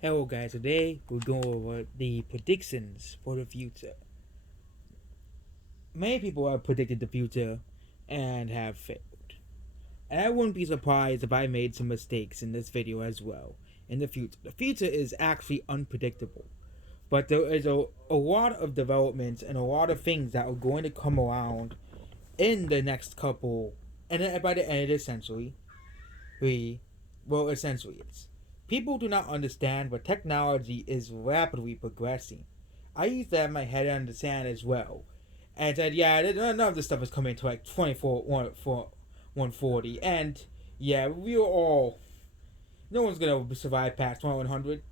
Hello guys, today we're going over the predictions for the future. Many people have predicted the future and have failed. And I wouldn't be surprised if I made some mistakes in this video as well in the future. The future is actually unpredictable. But there is a lot of developments and a lot of things that are going to come around in the next couple, and then by the end of this century, essentially it's. People do not understand, but technology is rapidly progressing. I used to have my head under the sand as well, and said, yeah, none of this stuff is coming to like 140, and yeah, we're all, no one's gonna survive past 2100,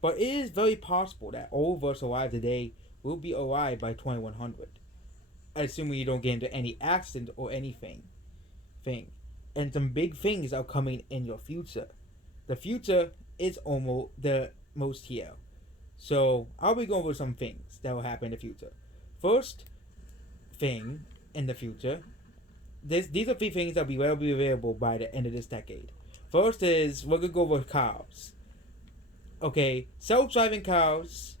but it is very possible that all of us alive today will be alive by 2100, assuming you don't get into any accident or anything. And some big things are coming in your future. The future is almost the most here. So I'll be going over some things that will happen in the future. First thing in the future, these are three things that will be available by the end of this decade. First is we're gonna go over cars. Okay, self-driving cars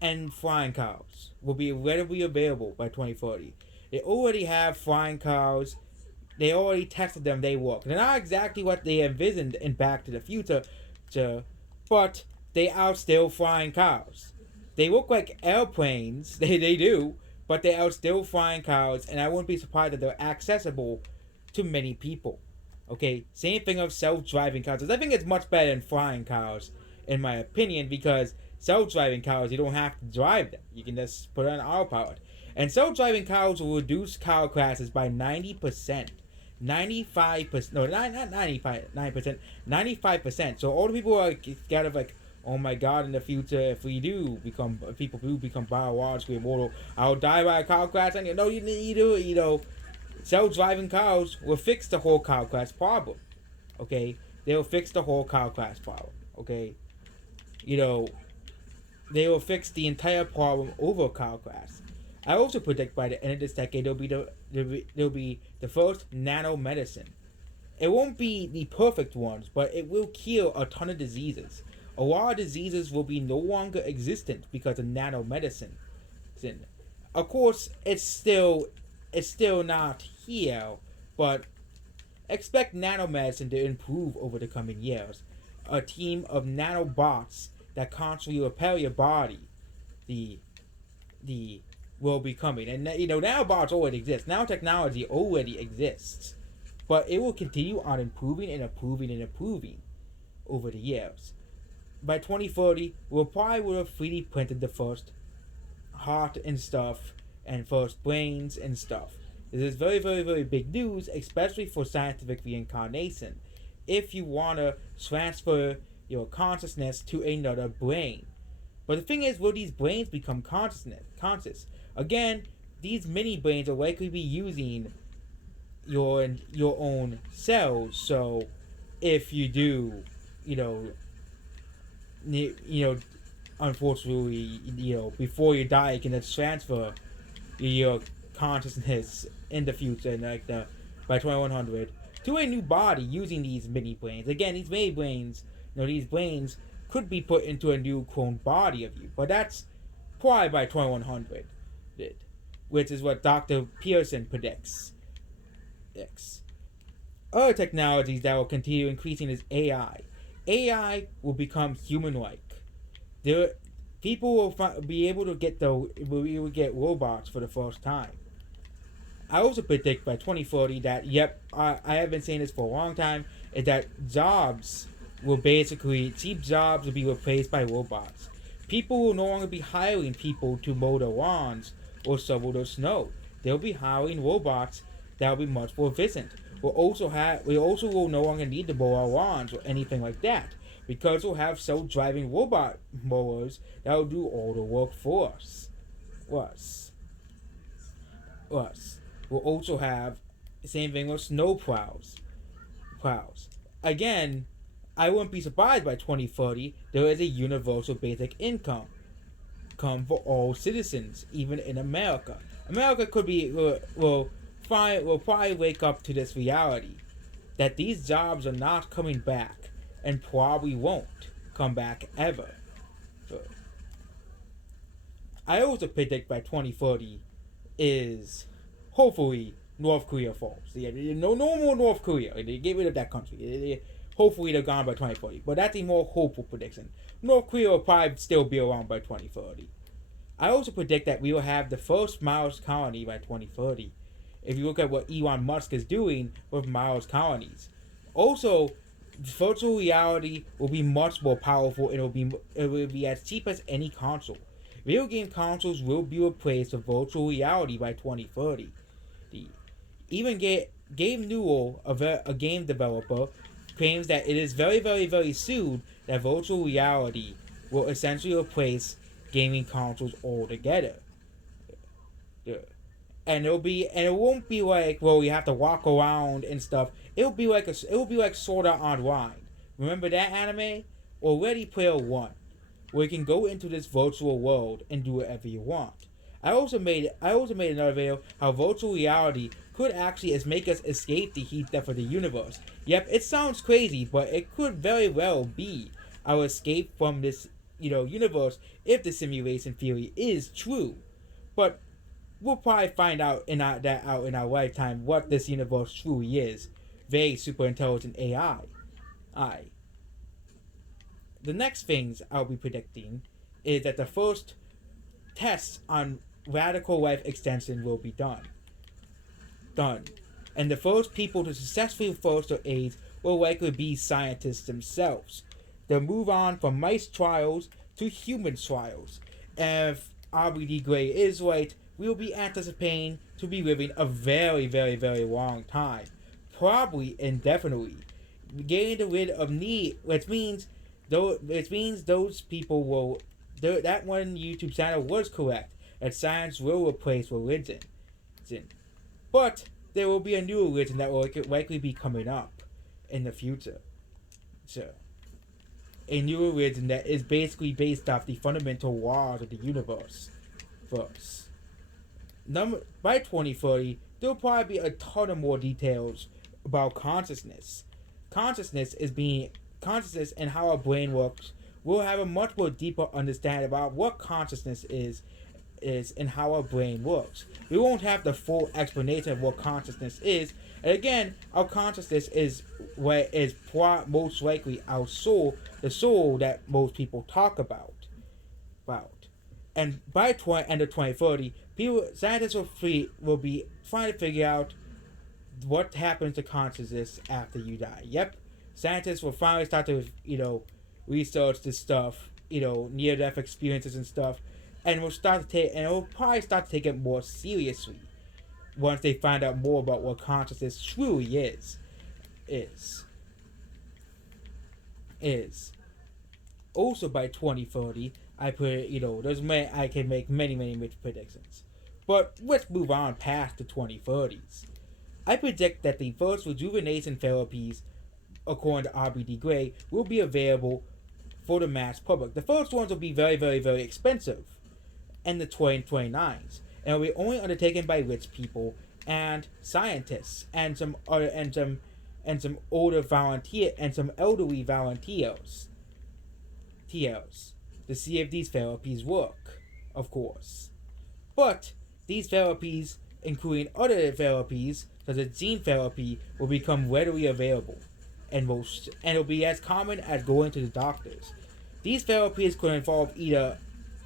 and flying cars will be readily available by 2040. They already have flying cars. They already tested them. They work. They're not exactly what they envisioned in Back to the Future, but they are still flying cars. They look like airplanes. They do, but they are still flying cars, and I wouldn't be surprised that they're accessible to many people. Okay, same thing of self-driving cars. I think it's much better than flying cars, in my opinion, because self-driving cars you don't have to drive them. You can just put it on autopilot. And self-driving cars will reduce car crashes by 90%. 95%, no, not 95, 9%, 95%. So all the people are scared of like, oh my god, in the future, if we do become, if people do become biologically immortal, I'll die by a car crash. And no, you know, self-driving cars will fix the whole car crash problem. Okay, they will fix the whole car crash problem. Okay, you know, they will fix the entire problem over car crash. I also predict by the end of this decade there'll be the first nanomedicine. It won't be the perfect ones, but it will cure a ton of diseases. A lot of diseases will be no longer existent because of nanomedicine. Of course, it's still not here, but expect nanomedicine to improve over the coming years. A team of nanobots that constantly repair your body. The will be coming. And you know, nanobots already exist. Nanotechnology already exists. But it will continue on improving and improving and improving over the years. By 2030, we'll probably would have 3D printed the first heart and stuff, and first brains and stuff. This is very, very, very big news, especially for scientific reincarnation. If you want to transfer your consciousness to another brain. But the thing is, will these brains become conscious? Again, these mini brains will likely be using your own cells. So, if you do, you know, unfortunately, you know, before you die, you can just transfer your consciousness in the future, like by 2100, to a new body using these mini brains. Again, these mini brains, you know, these brains could be put into a new clone body of you, but that's probably by 2100, which is what Dr. Pearson predicts. Other technologies that will continue increasing is AI. AI will become human-like. People will be able to get robots for the first time. I also predict by 2040 that, yep, I have been saying this for a long time, is that cheap jobs will be replaced by robots. People will no longer be hiring people to mow their lawns or shovel the snow. They'll be hiring robots that will be much more efficient. We also will no longer need to mow our lawns or anything like that, because we'll have self-driving robot mowers that will do all the work for us. We'll also have the same thing with snow plows. Again, I wouldn't be surprised by 2030 there is a universal basic income for all citizens, even in America. America could be will probably wake up to this reality that these jobs are not coming back and probably won't comeback ever. So, I also predict by 2030 is hopefully North Korea falls. Yeah, no more North Korea. They get rid of that country. Hopefully they're gone by 2040. But that's a more hopeful prediction. North Korea will probably still be around by 2030. I also predict that we will have the first Mars colony by 2030. If you look at what Elon Musk is doing with Mars colonies. Also, virtual reality will be much more powerful and it will be as cheap as any console. Video game consoles will be replaced with virtual reality by 2030. Even Gabe Newell, a game developer, claims that it is very, very, very soon that virtual reality will essentially replace gaming consoles altogether. Yeah. And it won't be like, well, you have to walk around and stuff. It'll be like Sword Art Online. Remember that anime? Or Ready Player One, where you can go into this virtual world and do whatever you want. I also made another video how virtual reality could actually make us escape the heat death of the universe. Yep, it sounds crazy, but it could very well be our escape from this, universe if the simulation theory is true. But we'll probably find out in our lifetime what this universe truly is. Very super intelligent AI. The next things I'll be predicting is that the first tests on radical life extension will be done. And the first people to successfully foster AIDS will likely be scientists themselves. They'll move on from mice trials to human trials. And if RBD Gray is right, we'll be anticipating to be living a very, very, very long time. Probably indefinitely. Getting rid of need, which means those people will. That one YouTube channel was correct, that science will replace religion. But there will be a new religion that will likely be coming up in the future. So, a new religion that is basically based off the fundamental laws of the universe. First, by 2030, there will probably be a ton of more details about consciousness. Consciousness and how our brain works. We'll have a much more deeper understanding about what consciousness is and how our brain works. We won't have the full explanation of what consciousness is. And again, our consciousness is most likely our soul, the soul that most people talk about. And by end of 2030, scientists will be trying to figure out what happens to consciousness after you die. Yep, scientists will finally start to research this stuff, near-death experiences and stuff, and it will probably start to take it more seriously once they find out more about what consciousness truly is. Also by 2030, I can make many predictions. But let's move on past the 2030s. I predict that the first rejuvenation therapies, according to RBD Gray, will be available for the mass public. The first ones will be very, very, very expensive in the 2029s, and will be only undertaken by rich people and scientists and some elderly volunteers to see if these therapies work, of course. But these therapies, including other therapies such as gene therapy, will become readily available and will be as common as going to the doctors. These therapies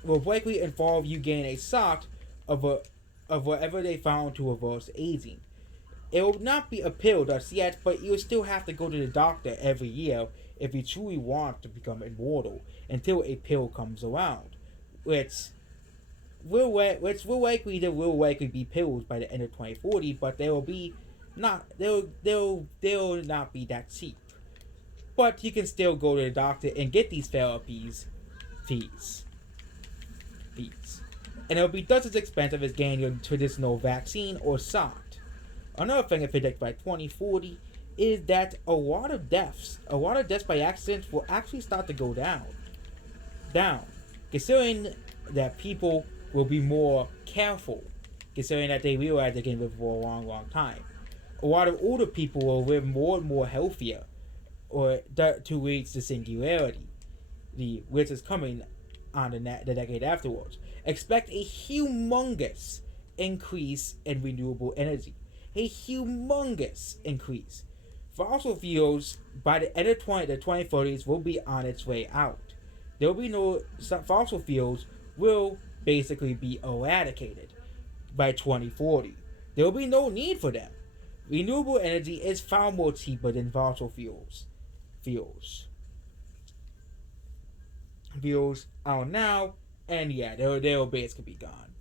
will likely involve you getting a shot of whatever they found to reverse aging. It will not be a pill just yet, but you will still have to go to the doctor every year if you truly want to become immortal until a pill comes around, which will likely be pills by the end of 2040, but they'll not be that cheap. But you can still go to the doctor and get these therapies fees. And it'll be just as expensive as getting your traditional vaccine or shot. Another thing I predict by 2040 is that a lot of deaths by accidents will actually start to go down. Considering that people will be more careful, considering that they realize they can live for a long, long time. A lot of older people will live more and more healthier, or to reach the singularity. which is coming on the decade afterwards. Expect a humongous increase in renewable energy. A humongous increase. Fossil fuels by the end of the 2030s will be on its way out. There will be no fossil fuels will basically be eradicated by 2040. There will be no need for them. Renewable energy is far more cheaper than fossil fuels. Fuels are now, and yeah, they'll basically be gone.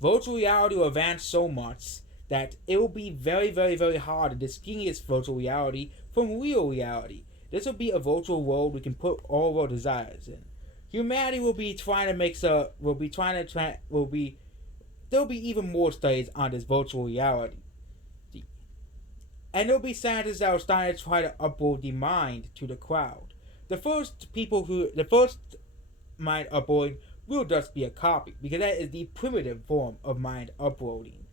Virtual reality will advance so much that it will be very, very, very hard to distinguish virtual reality from real reality. This will be a virtual world we can put all of our desires in. Humanity will be trying to make there'll be even more studies on this virtual reality. And there'll be scientists that are starting to try to upload the mind to the crowd. The first mind uploading will just be a copy, because that is the primitive form of mind uploading.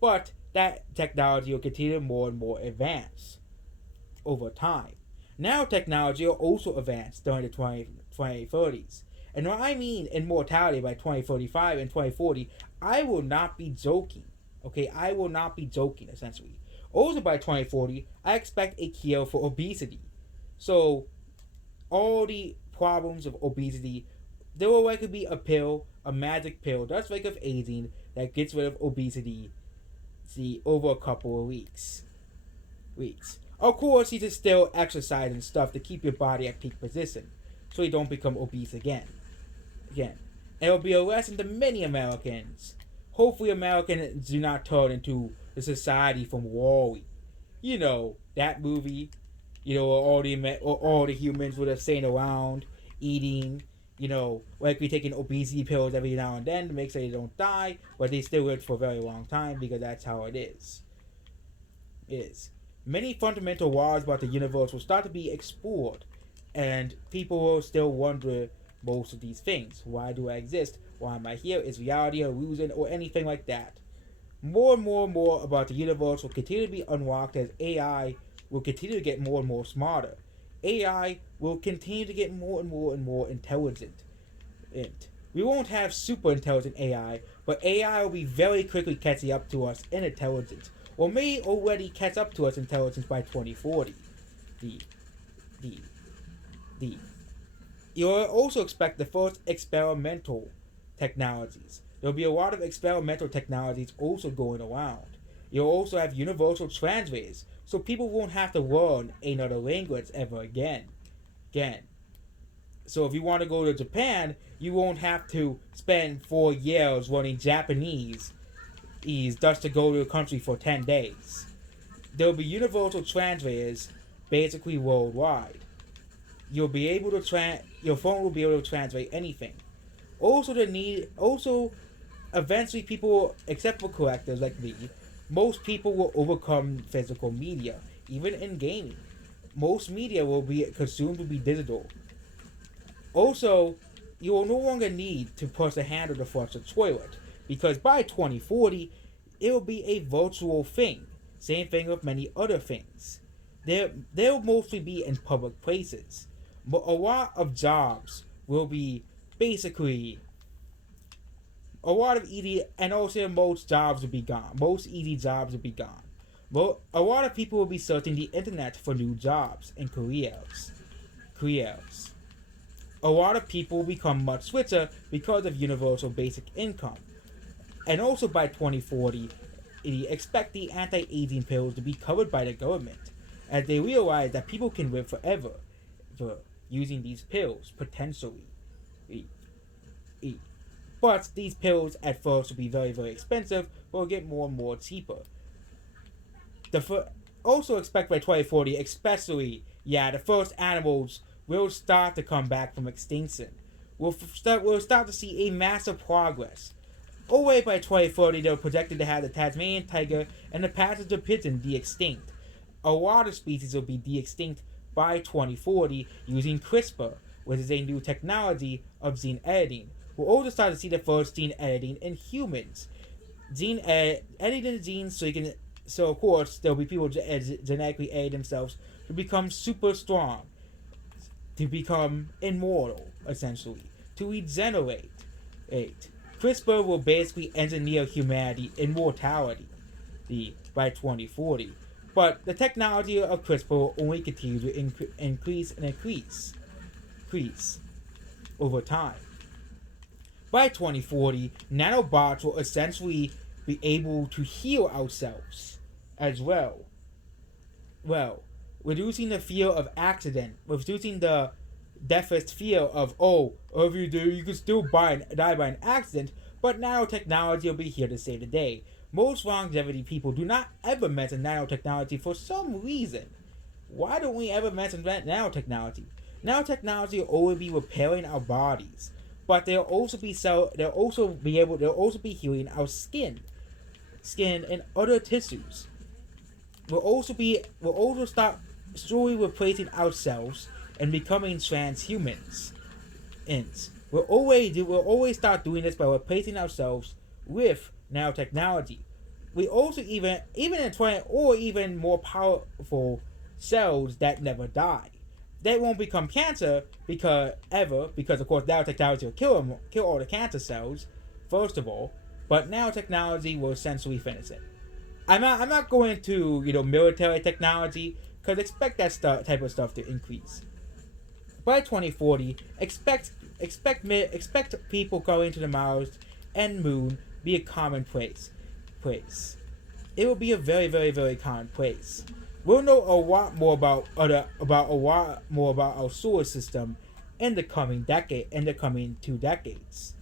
But that technology will continue more and more advance over time. Now technology will also advance during the 2030s. And when I mean immortality by 2035 and 2040, I will not be joking. Okay, I will not be joking, essentially. Also by 2040, I expect a cure for obesity. So, all the problems of obesity, there will likely be a pill, a magic pill, just like of aging, that gets rid of obesity, over a couple of weeks. Of course, you just still exercise and stuff to keep your body at peak position, so you don't become obese again. And it'll be a lesson to many Americans. Hopefully, Americans do not turn into the society from Wall-E. You know, that movie. You know, all the humans were just sitting around, eating, likely taking obesity pills every now and then to make sure they don't die, but they still live for a very long time because that's how it is. Many fundamental laws about the universe will start to be explored, and people will still wonder most of these things. Why do I exist? Why am I here? Is reality a illusion or anything like that? More and more about the universe will continue to be unlocked as AI will continue to get more and more smarter. AI will continue to get more and more intelligent. We won't have super intelligent AI, but AI will be very quickly catching up to us in intelligence, or may already catch up to us in intelligence by 2040. You'll also expect the first experimental technologies. There'll be a lot of experimental technologies also going around. You'll also have universal translators, so people won't have to learn another language ever again. So if you want to go to Japan, you won't have to spend 4 years learning Japanese just to go to the country for 10 days. There'll be universal translators basically worldwide. Your phone will be able to translate anything. Also, eventually people, except for collectors like me, most people will overcome physical media, even in gaming. Most media will be consumed to be digital. Also, you will no longer need to push a handle to flush a toilet, because by 2040, it will be a virtual thing. Same thing with many other things. They'll mostly be in public places. But a lot of jobs will be basically a lot of easy, and also most jobs will be gone. Most easy jobs will be gone. But a lot of people will be searching the internet for new jobs and careers. A lot of people will become much richer because of universal basic income. And also by 2040, expect the anti-aging pills to be covered by the government, as they realize that people can live forever using these pills, potentially. But these pills at first will be very, very expensive, but will get more and more cheaper. Also expect by 2040, especially, the first animals will start to come back from extinction. We'll start to see a massive progress. Already by 2030, they're projected to have the Tasmanian tiger and the passenger pigeon de-extinct. A lot of species will be de-extinct by 2040 using CRISPR, which is a new technology of gene editing. We'll also start to see the first gene editing in humans. Editing the genes so of course there'll be people genetically edit themselves to become super strong. to become immortal, essentially, to regenerate. CRISPR will basically engineer humanity immortality by 2040. But the technology of CRISPR will only continue to increase over time. By 2040, nanobots will essentially be able to heal ourselves as well. Well, reducing the fear of accident, reducing the deafest fear of, oh, if you do, you could still die by an accident, but nanotechnology will be here to save the day. Most longevity people do not ever mention nanotechnology for some reason. Why don't we ever mention nanotechnology? Nanotechnology will always be repairing our bodies, but they'll also be healing our skin and other tissues. We'll also start slowly replacing ourselves and becoming transhumans. We'll always start doing this by replacing ourselves with nanotechnology. We also even in 20 or even more powerful cells that never die. They won't become cancer because of course nanotechnology will kill all the cancer cells first of all, but nanotechnology will essentially finish it. I'm not going to military technology because expect that type of stuff to increase. By 2040, expect people going to the Mars and Moon be a commonplace. It will be a very, very, very common place. We'll know a lot more about our solar system in the coming 2 decades.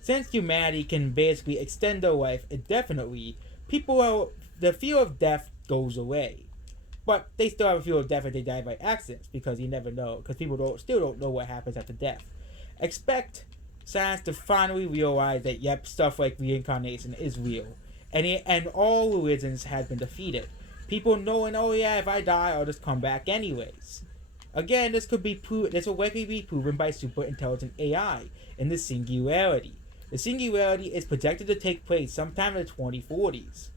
Since humanity can basically extend their life indefinitely, the fear of death goes away. But they still have a fear of death if they die by accidents, because you never know, because people still don't know what happens after death. Expect science to finally realize that stuff like reincarnation is real, and all religions have been defeated. People knowing, oh yeah, if I die, I'll just come back anyways. Again, this will likely be proven by super intelligent AI in the Singularity. The Singularity is projected to take place sometime in the 2040s,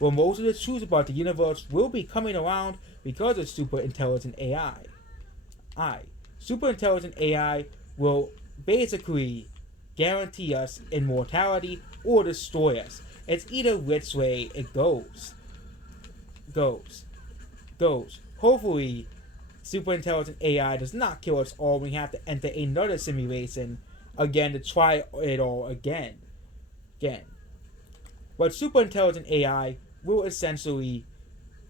where most of the truth about the universe will be coming around because of super intelligent AI. Super intelligent AI will basically guarantee us immortality or destroy us. It's either which way it goes. Hopefully, super intelligent AI does not kill us all when we have to enter another simulation again to try it all again. But super intelligent AI will essentially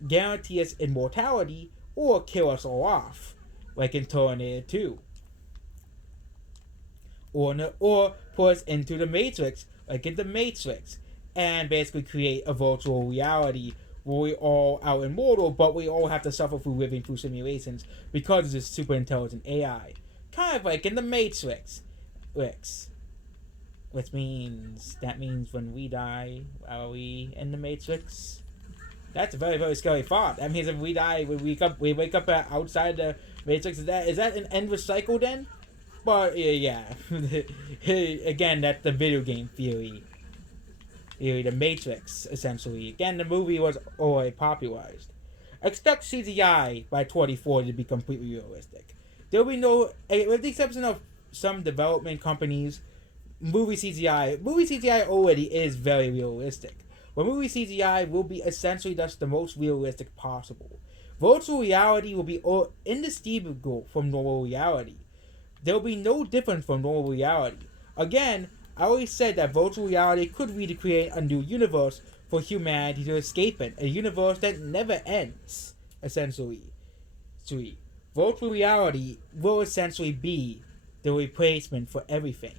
guarantee us immortality or kill us all off, like in Terminator 2. Or put us into the Matrix, like in the Matrix, and basically create a virtual reality where we all are immortal, but we all have to suffer through living through simulations because of this super intelligent AI. Kind of like in the Matrix. Which means when we die, are we in the Matrix? That's a very, very scary thought. That means if we die, we wake up outside the Matrix. Is that an endless cycle then? But yeah. Again, that's the video game theory. The Matrix, essentially. Again, the movie was already popularized. Expect CGI by 2040 to be completely realistic. There will be with the exception of some development companies, movie CGI already is very realistic. But movie CGI will be essentially just the most realistic possible. Virtual reality will be indistinguishable from normal reality. There will be no difference from normal reality. Again, I always said that virtual reality could recreate a new universe for humanity to escape in. A universe that never ends, essentially. Virtual reality will essentially be the replacement for everything.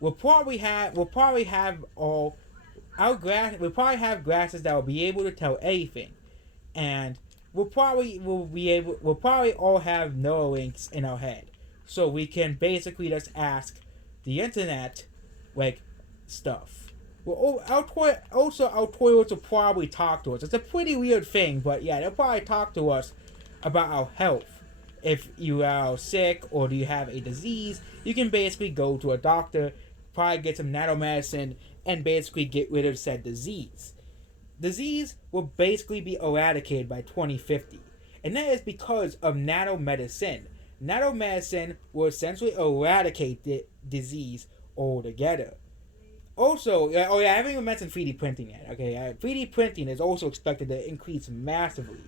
We'll probably have glasses that will be able to tell anything, and we'll probably all have Neuralinks in our head, so we can basically just ask the internet like stuff. Well, our toilets will probably talk to us. It's a pretty weird thing, but yeah, they'll probably talk to us about our health. If you are sick or do you have a disease, you can basically go to a doctor, probably get some nanomedicine, and basically get rid of said disease. Disease will basically be eradicated by 2050. and that is because of nanomedicine. Nanomedicine will essentially eradicate the disease altogether. Also, oh yeah, I haven't even mentioned 3D printing yet. Okay, 3D printing is also expected to increase massively.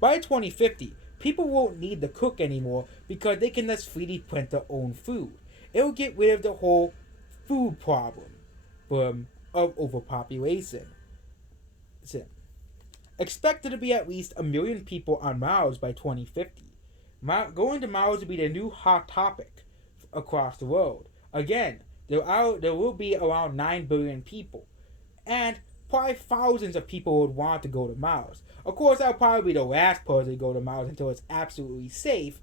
By 2050, people won't need to cook anymore because they can just 3D print their own food. It will get rid of the whole food problem of overpopulation. So, expected to be at least 1 million people on Mars by 2050. Going to Mars will be the new hot topic across the world. Again, there will be around 9 billion people. And probably thousands of people would want to go to Mars. Of course, that'll probably be the last person to go to Mars until it's absolutely safe.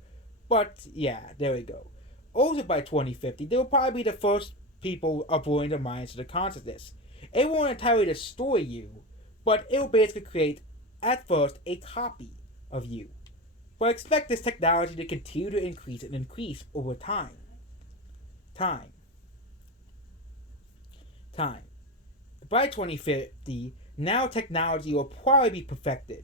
But yeah, there we go. Also by 2050, they will probably be the first people uploading their minds to the consciousness. It won't entirely destroy you, but it will basically create, at first, a copy of you. But expect this technology to continue to increase and increase over time. Time. By 2050, nanotechnology will probably be perfected,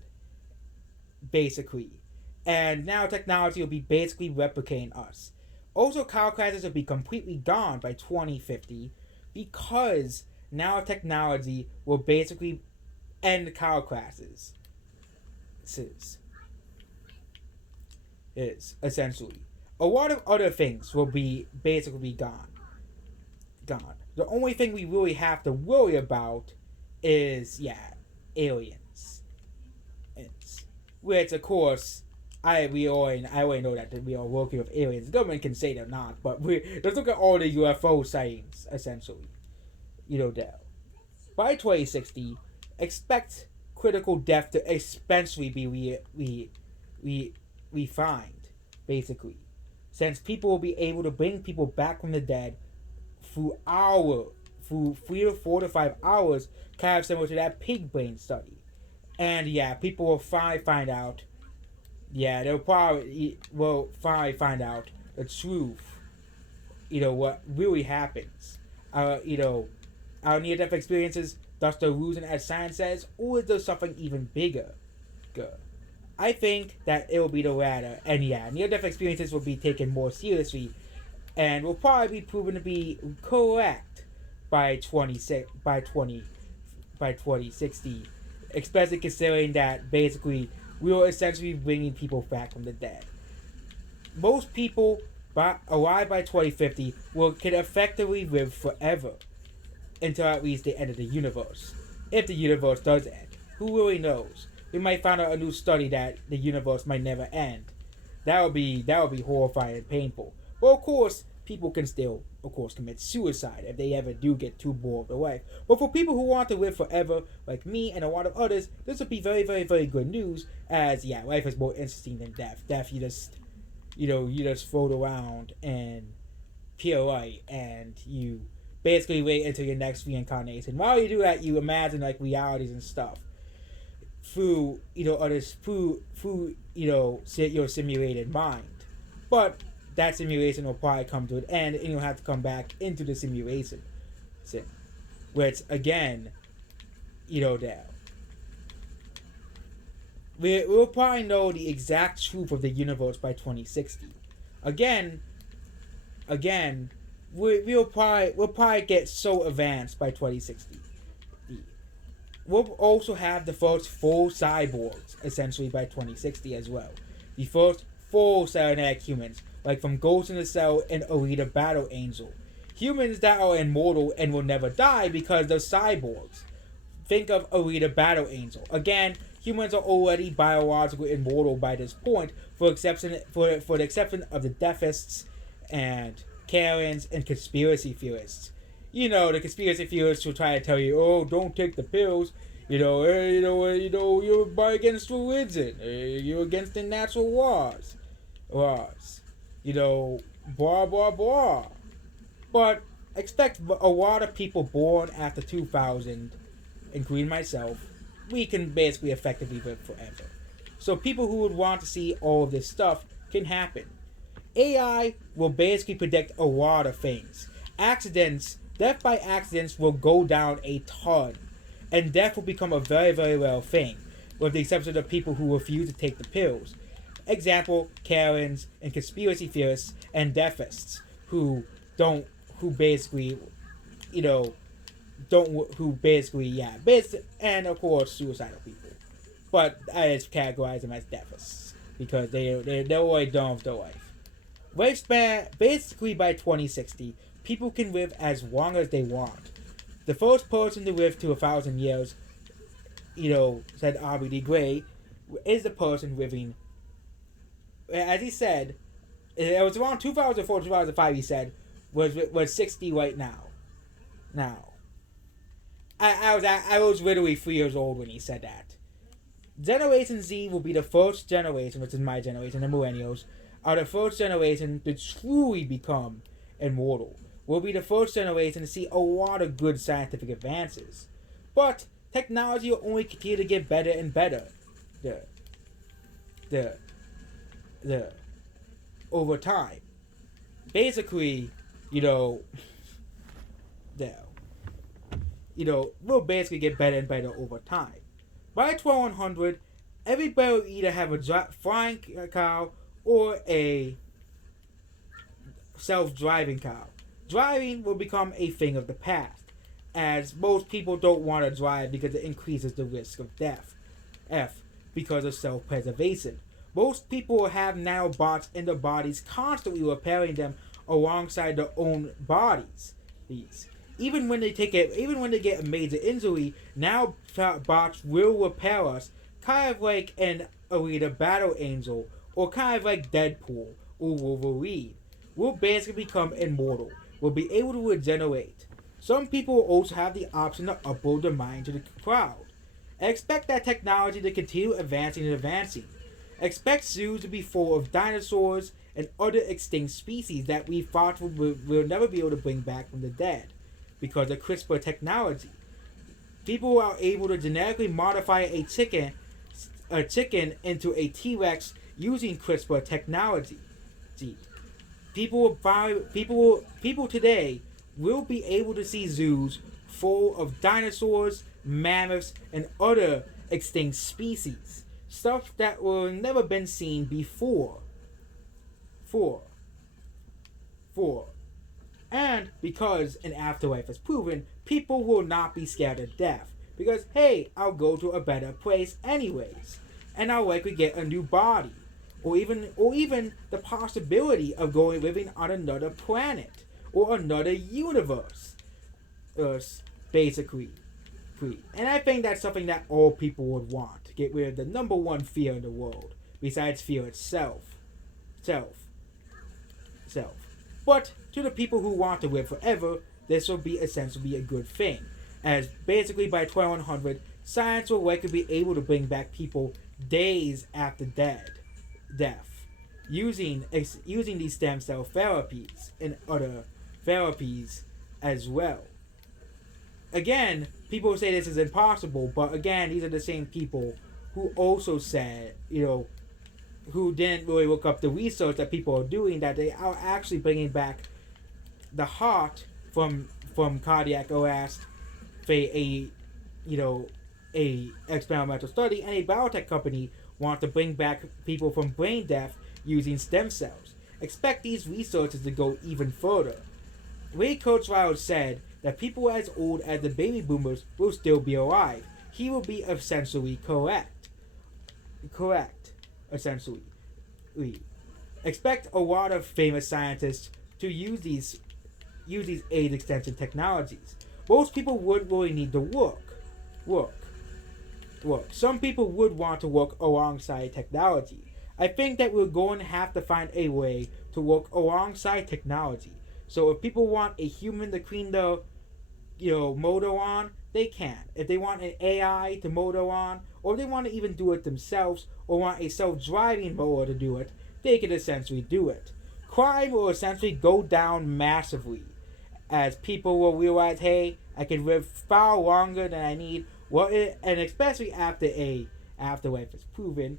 basically. And nanotechnology will be basically replicating us. Also, cow classes will be completely gone by 2050 because nanotechnology will basically end cow classes. Is essentially. A lot of other things will be basically gone. The only thing we really have to worry about is, aliens. Which, of course, I already know that we are working with aliens. The government can say they're not, but let's look at all the UFO sightings, essentially. There. By 2060, expect critical death to especially be refined, basically. Since people will be able to bring people back from the dead through 3 to 4 to 5 hours, kind of similar to that pig brain study. And people will finally find out. They'll probably find out the truth. What really happens. Our near-death experiences, thus the illusion, as science says, or is there something even bigger? I think that it will be the latter, and near-death experiences will be taken more seriously, and will probably be proven to be correct by 2060, especially considering that basically we will essentially be bringing people back from the dead. Most people alive by 2050 can effectively live forever until at least the end of the universe. If the universe does end, who really knows? We might find out a new study that the universe might never end. That would be horrifying and painful. But of course, people can still, commit suicide if they ever do get too bored of their life. But for people who want to live forever, like me and a lot of others, this would be very, very, very good news. As life is more interesting than death. Death, you just float around and pure light, and you basically wait until your next reincarnation. While you do that, you imagine realities and stuff through others through your simulated mind. But that simulation will probably come to an end, and you'll have to come back into the simulation. Which again, there. We'll probably know the exact truth of the universe by 2060. Again, we'll probably get so advanced by 2060. We'll also have the first full cyborgs, essentially, by 2060 as well. The first full cybernetic humans, like from Ghost in the Cell and Alita Battle Angel. Humans that are immortal and will never die because they're cyborgs. Think of Alita Battle Angel. Again, humans are already biologically immortal by this point, for the exception of the deathists and Karens and conspiracy theorists. The conspiracy theorists will try to tell you, oh, don't take the pills. You're against religion. You're against the natural laws. Blah, blah, blah. But expect a lot of people born after 2000, including myself, we can basically effectively live forever. So people who would want to see all of this stuff can happen. AI will basically predict a lot of things. Death by accidents will go down a ton. And death will become a very, very rare thing, with the exception of people who refuse to take the pills. Example: Karens and conspiracy theorists and deathists who don't, who basically, you know, don't, who basically, yeah, and of course suicidal people. But I just categorize them as deathists because they're already done with their life. Lifespan, basically by 2060, people can live as long as they want. The first person to live to 1,000 years, said R.B.D. Gray, is the person living, as he said, it was around 2004, 2005, he said, was 60 right now. Now, I was literally 3 years old when he said that. Generation Z will be the first generation, which is my generation, the millennials, are the first generation to truly become immortal. We'll be the first generation to see a lot of good scientific advances. But technology will only continue to get better and better. The over time. Basically, the will basically get better and better over time. By 2100, everybody will either have a flying cow or a self-driving cow. Driving will become a thing of the past, as most people don't want to drive because it increases the risk of death. Because of self-preservation. Most people will have nanobots in their bodies, constantly repairing them alongside their own bodies. Even when they get a major injury, now bots will repair us, kind of like an Alita Battle Angel, or kind of like Deadpool or Wolverine. We'll basically become immortal. We'll be able to regenerate. Some people will also have the option to upload their mind to the crowd. Expect that technology to continue advancing and advancing. Expect zoos to be full of dinosaurs and other extinct species that we thought we'll never be able to bring back from the dead because of CRISPR technology. People are able to genetically modify a chicken into a T-Rex using CRISPR technology. People today will be able to see zoos full of dinosaurs, mammoths, and other extinct species. Stuff that will never been seen before. And because an afterlife is proven, people will not be scared of death. Because, hey, I'll go to a better place anyways. And I'll likely get a new body. Or even the possibility of living on another planet. Or another universe. Basically. And I think that's something that all people would want. To get rid of the number one fear in the world. Besides fear itself. But to the people who want to live forever, this will be essentially a good thing. As basically by 2100, science will likely be able to bring back people days after death. Using these stem cell therapies and other therapies as well. Again, people say this is impossible, but again, these are the same people who also said, who didn't really look up the research that people are doing, that they are actually bringing back the heart from cardiac arrest for a experimental study, and a biotech company want to bring back people from brain death using stem cells. Expect these researchers to go even further. Ray Kurzweil said that people as old as the baby boomers will still be alive. He will be essentially correct. Essentially. Expect a lot of famous scientists to use these age extension technologies. Most people would really need to work. Some people would want to work alongside technology. I think that we're going to have to find a way to work alongside technology. So if people want a human to clean the motor on, they can. If they want an AI to motor on, or they want to even do it themselves, or want a self-driving mower to do it, they can essentially do it. Crime will essentially go down massively, as people will realize, hey, I can live far longer than I need. And especially after a afterlife is proven,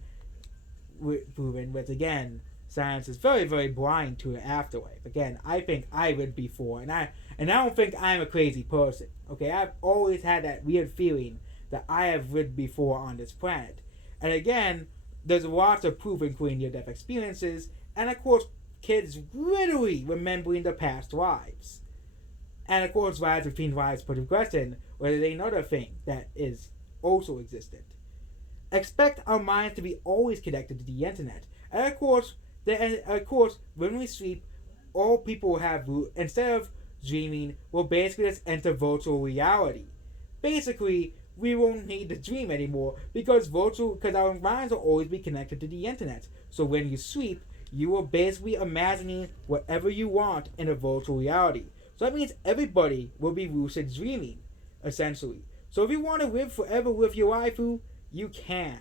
which again, science is very, very blind to an afterlife. Again, I think I lived before, and I don't think I'm a crazy person. Okay, I've always had that weird feeling that I have lived before on this planet. And again, There's lots of proof, including near-death experiences, and of course, kids literally remembering their past lives. And of course, lives between lives progressing, whether they another thing that is also existent. Expect our minds to be always connected to the internet. And of course, when we sleep, all people will have, instead of dreaming, will basically just enter virtual reality. Basically, we won't need to dream anymore because our minds will always be connected to the internet. So when you sleep, you are basically imagining whatever you want in a virtual reality. So that means everybody will be lucid dreaming, essentially. So if you want to live forever with your waifu, you can.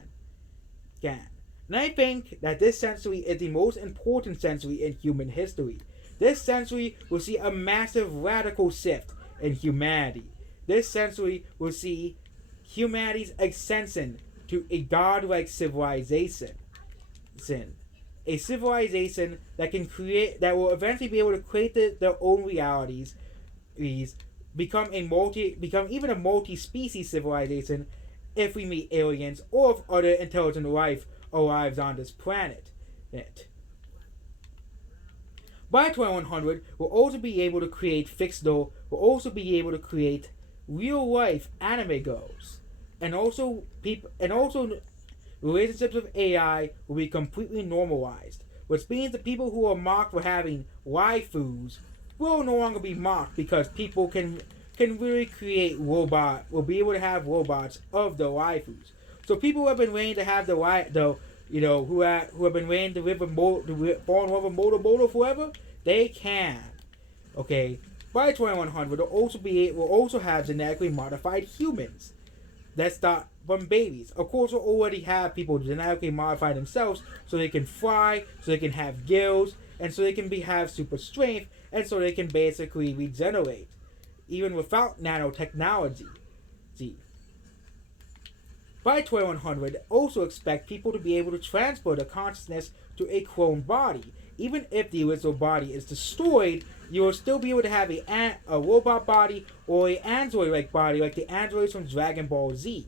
Can. And I think that this century is the most important century in human history. This century will see a massive radical shift in humanity. This century will see humanity's ascension to a godlike civilization. A civilization that will eventually be able to create their own realities, become even a multi-species civilization if we meet aliens or if other intelligent life arrives on this planet. By 2100, we'll also be able to create real life anime girls, and also relationships with AI will be completely normalized, which means the people who are mocked for having waifus will no longer be mocked because people can really will be able to have robots of the waifus. So people who have been waiting to have who have been waiting to fall in love with Moto forever, they can. Okay, by 2100, we'll also have genetically modified humans that start from babies. Of course, we'll already have people genetically modify themselves so they can fly, so they can have gills, and so they can have super strength, and so they can basically regenerate, even without nanotechnology. By 2100, also expect people to be able to transfer their consciousness to a clone body. Even if the original body is destroyed, you will still be able to have a robot body or an android-like body like the androids from Dragon Ball Z.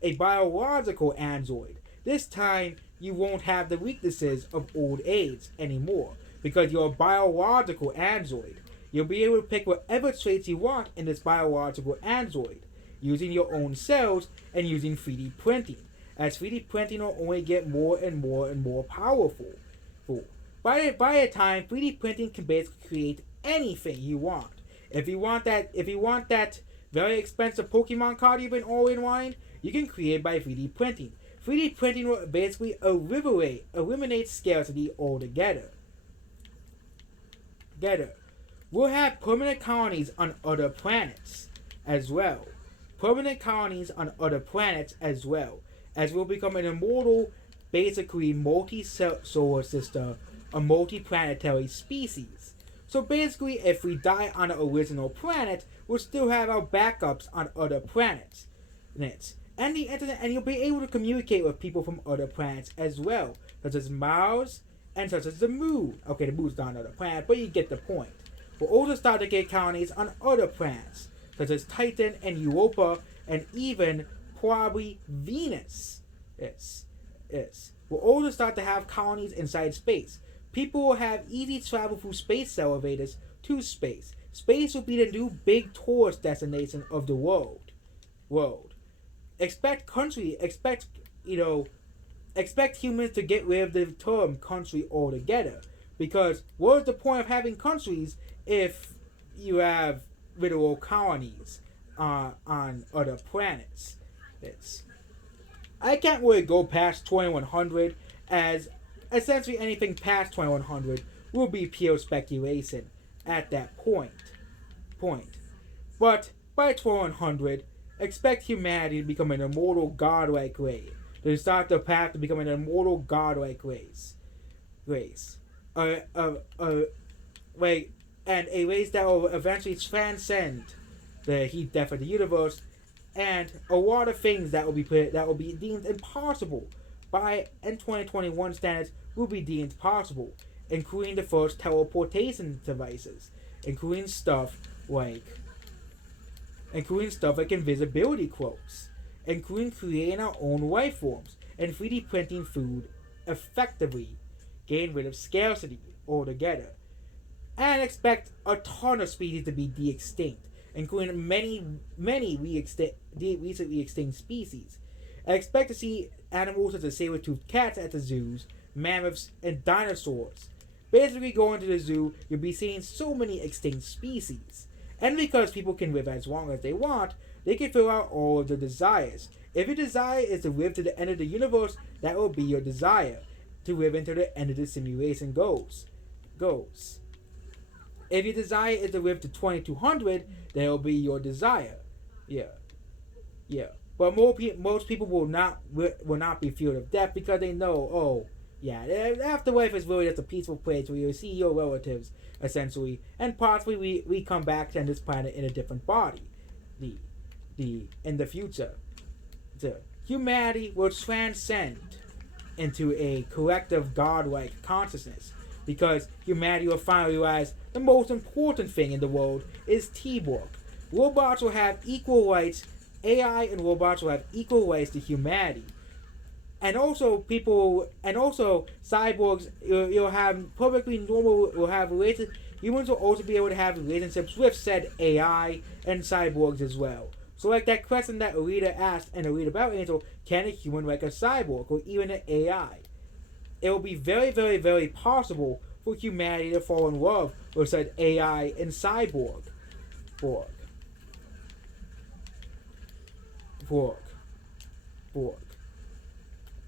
A biological android. This time, you won't have the weaknesses of old age anymore because you're a biological android. You'll be able to pick whatever traits you want in this biological android, using your own cells and using 3D printing, as 3D printing will only get more and more and more powerful. By a time, 3D printing can basically create anything you want. If you want that very expensive Pokemon card you've been always wanting, you can create by 3D printing. 3D printing will basically eliminate scarcity altogether. We'll have permanent colonies on other planets as well. As we'll become an immortal, basically multi-solar system, a multi-planetary species. So basically, if we die on the original planet, we'll still have our backups on other planets. And the internet, and you'll be able to communicate with people from other planets as well, such as Mars and such as the Moon. Okay, the Moon's not another planet, but you get the point. We'll also start to get colonies on other planets, such as Titan and Europa, and even probably Venus. We'll also start to have colonies inside space. People will have easy travel through space elevators to space. Space will be the new big tourist destination of the world. Expect humans to get rid of the term country altogether. Because what is the point of having countries if you have literal colonies on other planets? I can't really go past 2100, as essentially anything past 2100 will be pure speculation at that point. But by 2100, expect humanity to become an immortal godlike race. To start the path to become an immortal godlike race. And a race that will eventually transcend the heat death of the universe, and a lot of things that will be deemed impossible by in 2021 standards will be deemed possible, including the first teleportation devices, including stuff like invisibility cloaks, including creating our own life forms, and 3D printing food effectively, getting rid of scarcity altogether. And expect a ton of species to be de-extinct, including many recently extinct species. I expect to see animals such as saber-toothed cats at the zoos, mammoths, and dinosaurs. Basically, going to the zoo, you'll be seeing so many extinct species. And because people can live as long as they want, they can fill out all of their desires. If your desire is to live to the end of the universe, that will be your desire. To live until the end of the simulation goes. If your desire is to live to 2200, that will be your desire. Yeah. But most people will not be feared of death because they know, oh, yeah, the afterlife is really just a peaceful place where you see your relatives, essentially, and possibly we come back to this planet in a different body. In the future, humanity will transcend into a collective godlike consciousness because humanity will finally realize the most important thing in the world is teamwork. Robots will have equal rights. AI and robots will have equal rights to humanity. And also cyborgs, you'll have perfectly normal, will have relations. Humans will also be able to have relationships with said AI and cyborgs as well. So like that question that Alita asked and Alita Battle Angel, can a human like a cyborg or even an AI? It will be very, very, very possible for humanity to fall in love with said AI and cyborg.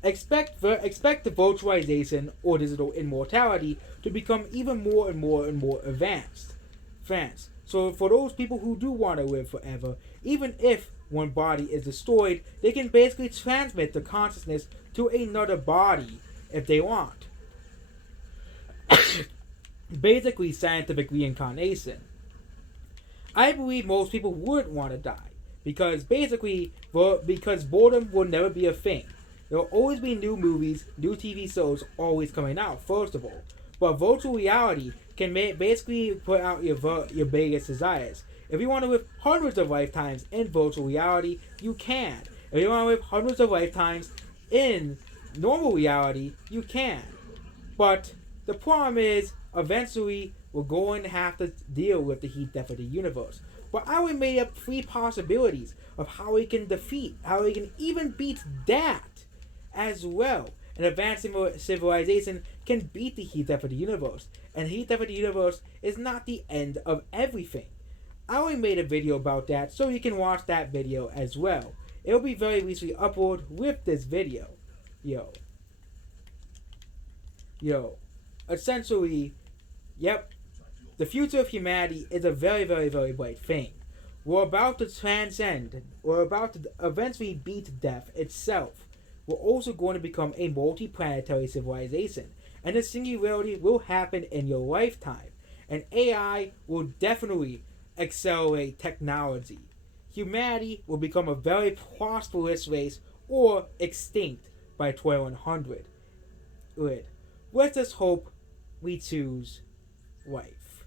Expect the virtualization or digital immortality to become even more and more and more advanced. So for those people who do want to live forever, even if one body is destroyed, they can basically transmit the consciousness to another body if they want. Basically scientific reincarnation. I believe most people would want to die because boredom will never be a thing. There will always be new movies, new TV shows always coming out, first of all. But virtual reality can basically put out your biggest desires. If you want to live hundreds of lifetimes in virtual reality, you can. If you want to live hundreds of lifetimes in normal reality, you can. But the problem is, eventually, we're going to have to deal with the heat death of the universe. But I only made up 3 possibilities of how we can even beat that as well. An advanced civilization can beat the heat death of the universe. And the heat death of the universe is not the end of everything. I only made a video about that, so you can watch that video as well. It will be very recently uploaded with this video. Essentially, yep, the future of humanity is a very, very, very bright thing. We're about to transcend. We're about to eventually beat death itself. We're also going to become a multi-planetary civilization. And the singularity will happen in your lifetime. And AI will definitely accelerate technology. Humanity will become a very prosperous race or extinct by 2100. Let's just hope we choose life.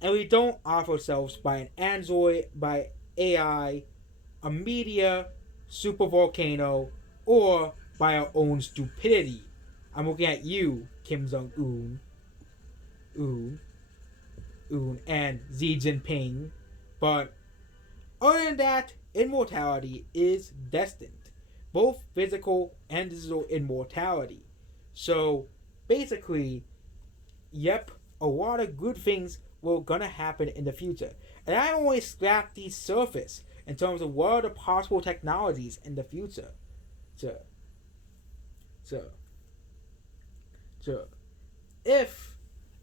And we don't off ourselves by an android, by AI, a media, super volcano, or by our own stupidity. I'm looking at you, Kim Jong-un, and Xi Jinping. But other than that, immortality is destined. Both physical and digital immortality. So, basically, yep, a lot of good things will gonna happen in the future. And I only scratched the surface in terms of what are the possible technologies in the future.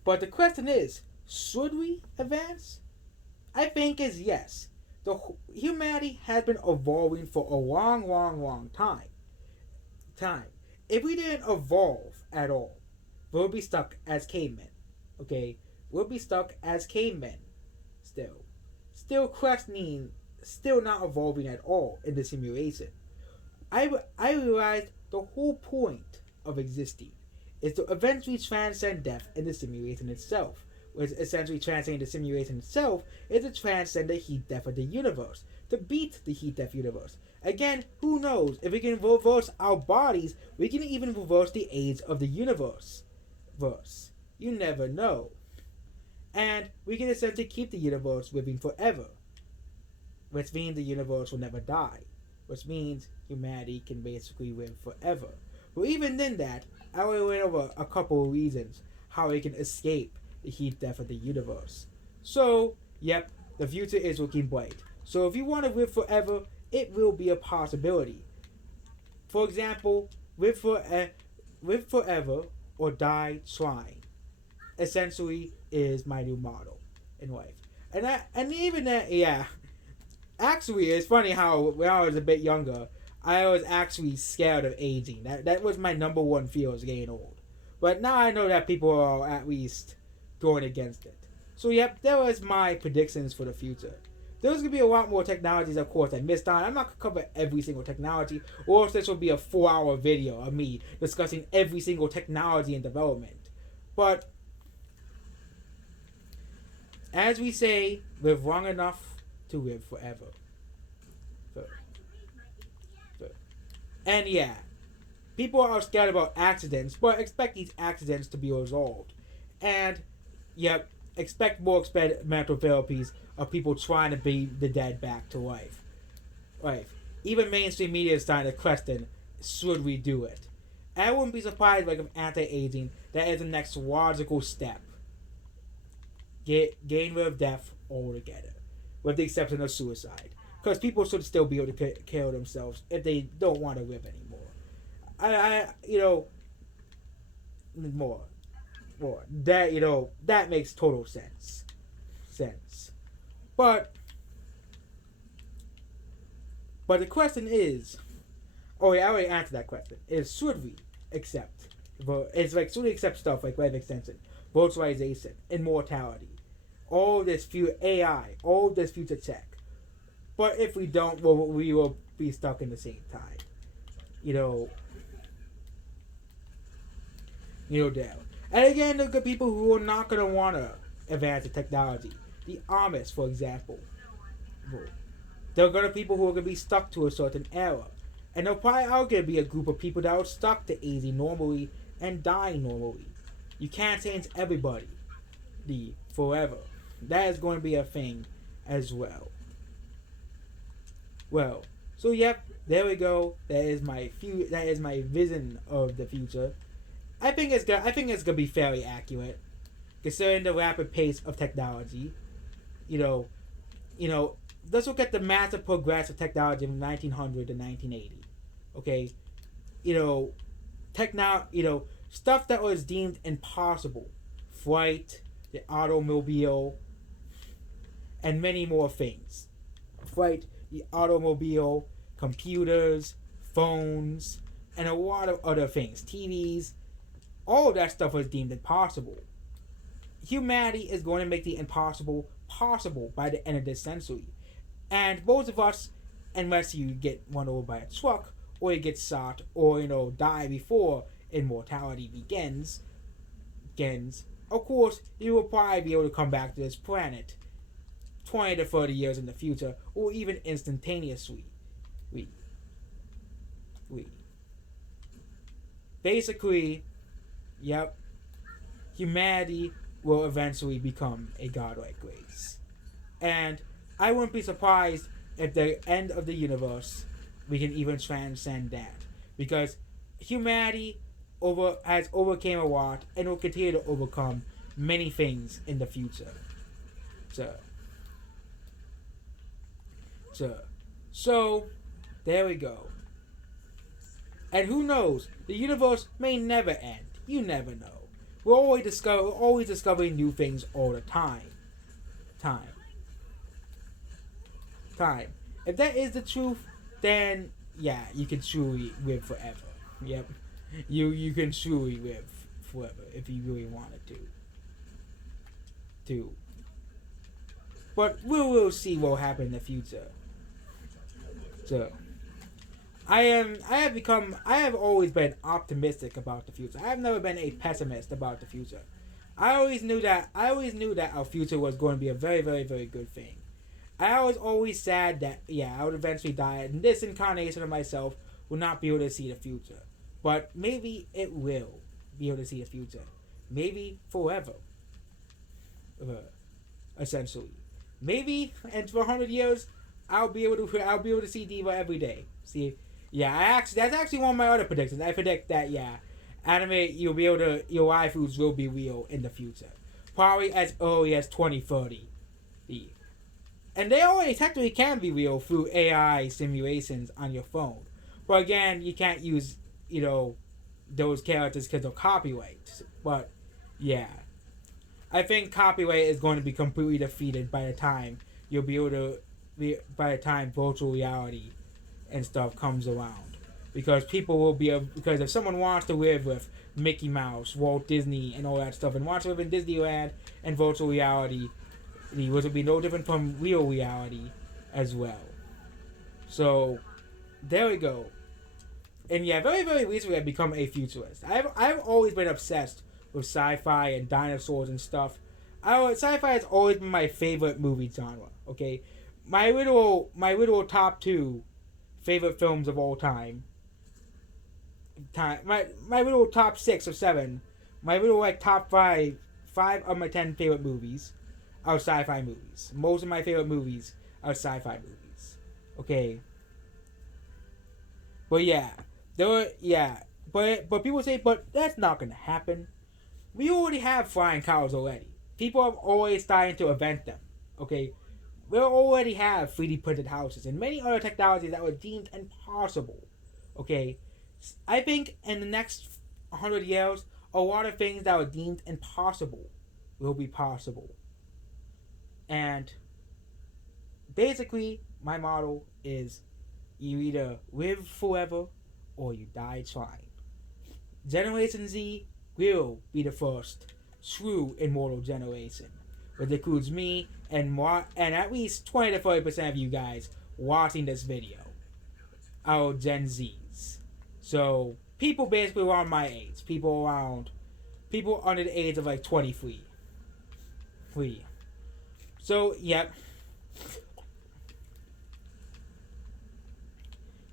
But the question is, should we advance? I think is yes. Humanity has been evolving for a long time. If we didn't evolve at all, we'll be stuck as cavemen. Okay? We'll be stuck as cavemen. Still questioning, still not evolving at all in the simulation. I realized the whole point of existing is to eventually transcend death in the simulation itself. which essentially translating the simulation itself, is to transcend the heat death of the universe, to beat the heat death universe. Again, who knows? If we can reverse our bodies, we can even reverse the age of the universe. You never know. And we can essentially keep the universe living forever, which means the universe will never die, which means humanity can basically live forever. But even then that, I already went over a couple of reasons how we can escape the heat death of the universe. So, yep, the future is looking bright. So if you want to live forever, it will be a possibility. For example, live forever or die trying. Essentially, is my new motto in life. And even that, yeah. Actually, it's funny how when I was a bit younger, I was actually scared of aging. That was my number one fear, was getting old. But now I know that people are at least going against it. So yep, that was my predictions for the future. There's going to be a lot more technologies, of course, I missed on. I'm not going to cover every single technology, or else this will be a 4-hour video of me discussing every single technology in development. But, as we say, live long enough to live forever. So. And yeah, people are scared about accidents, but expect these accidents to be resolved. And, yep, expect more experimental therapies of people trying to bring the dead back to life. Even mainstream media is starting to question, should we do it? And I wouldn't be surprised if anti-aging, that is the next logical step. Getting rid of death altogether, with the exception of suicide. Because people should still be able to kill themselves if they don't want to live anymore. More. That makes total sense. But the question is, I already answered that question. Is should we accept? Should we accept stuff like life extension, virtualization, immortality, all this future AI, all this future tech? But if we don't, well, we will be stuck in the same time. Down. And again, there are people who are not going to want to advance the technology. The Amish, for example. There are going to be people who are going to be stuck to a certain era. And there probably are going to be a group of people that are stuck to aging normally and dying normally. You can't change everybody forever. That is going to be a thing as well. Well, so yep, there we go. That is my vision of the future. I think it's gonna be fairly accurate, considering the rapid pace of technology. Let's look at the massive progress of technology from 1900 to 1980. Okay, stuff that was deemed impossible, flight, the automobile, and many more things. Flight, the automobile, computers, phones, and a lot of other things. TVs, all of that stuff was deemed impossible. Humanity is going to make the impossible possible by the end of this century. And most of us, unless you get run over by a truck, or you get shot, or, die before immortality begins, of course, you will probably be able to come back to this planet 20 to 30 years in the future, or even instantaneously. Basically, yep, humanity will eventually become a godlike race. And I wouldn't be surprised if the end of the universe, we can even transcend that. Because humanity has overcame a lot and will continue to overcome many things in the future. So, there we go. And who knows? The universe may never end. You never know. We're always discovering new things all the time. If that is the truth, then yeah, you can truly live forever. Yep. You can truly live forever if you really wanted to. But we'll see what will happen in the future. So I have always been optimistic about the future. I have never been a pessimist about the future. I always knew that our future was going to be a very, very, very good thing. I was always sad that yeah, I would eventually die, and this incarnation of myself will not be able to see the future. But maybe it will be able to see the future. Maybe forever. Essentially. Maybe in 100 years I'll be able to see Diva every day. See, yeah, that's actually one of my other predictions. I predict that yeah, your waifus will be real in the future, probably as early as 2030. And they already technically can be real through AI simulations on your phone, but again, you can't use those characters because of copyright. But yeah, I think copyright is going to be completely defeated by the time by the time virtual reality and stuff comes around, because because if someone wants to live with Mickey Mouse, Walt Disney, and all that stuff, and wants to live in Disneyland and virtual reality, which will be no different from real reality as well. So there we go. And yeah, very, very recently I've become a futurist. I've always been obsessed with sci-fi and dinosaurs and stuff. Sci-fi has always been my favorite movie genre. Okay, my little top two favorite films of all time. My little top 6 or 7. My little top five of my 10 favorite movies are sci-fi movies. Most of my favorite movies are sci-fi movies. Okay. But yeah, but people say, but that's not gonna happen. We already have flying cars already. People have always started to invent them. Okay, we already have 3D printed houses and many other technologies that were deemed impossible. Okay, I think in the next 100 years, a lot of things that were deemed impossible will be possible. And basically, my motto is you either live forever or you die trying. Generation Z will be the first true immortal generation, which includes me and at least 20 to 30% of you guys watching this video, our Gen Zs. So people basically around my age, people under the age of like 23. So yep.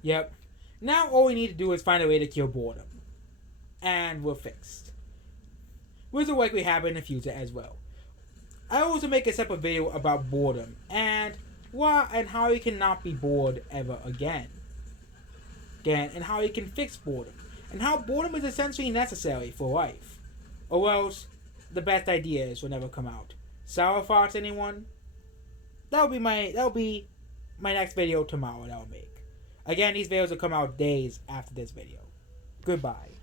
Yep. Now all we need to do is find a way to cure boredom. And we're fixed. Which will likely happen in the future as well. I also make a separate video about boredom and how you cannot be bored ever again. And how you can fix boredom. And how boredom is essentially necessary for life. Or else the best ideas will never come out. Sour thoughts, anyone? That'll be my next video tomorrow that I'll make. Again, these videos will come out days after this video. Goodbye.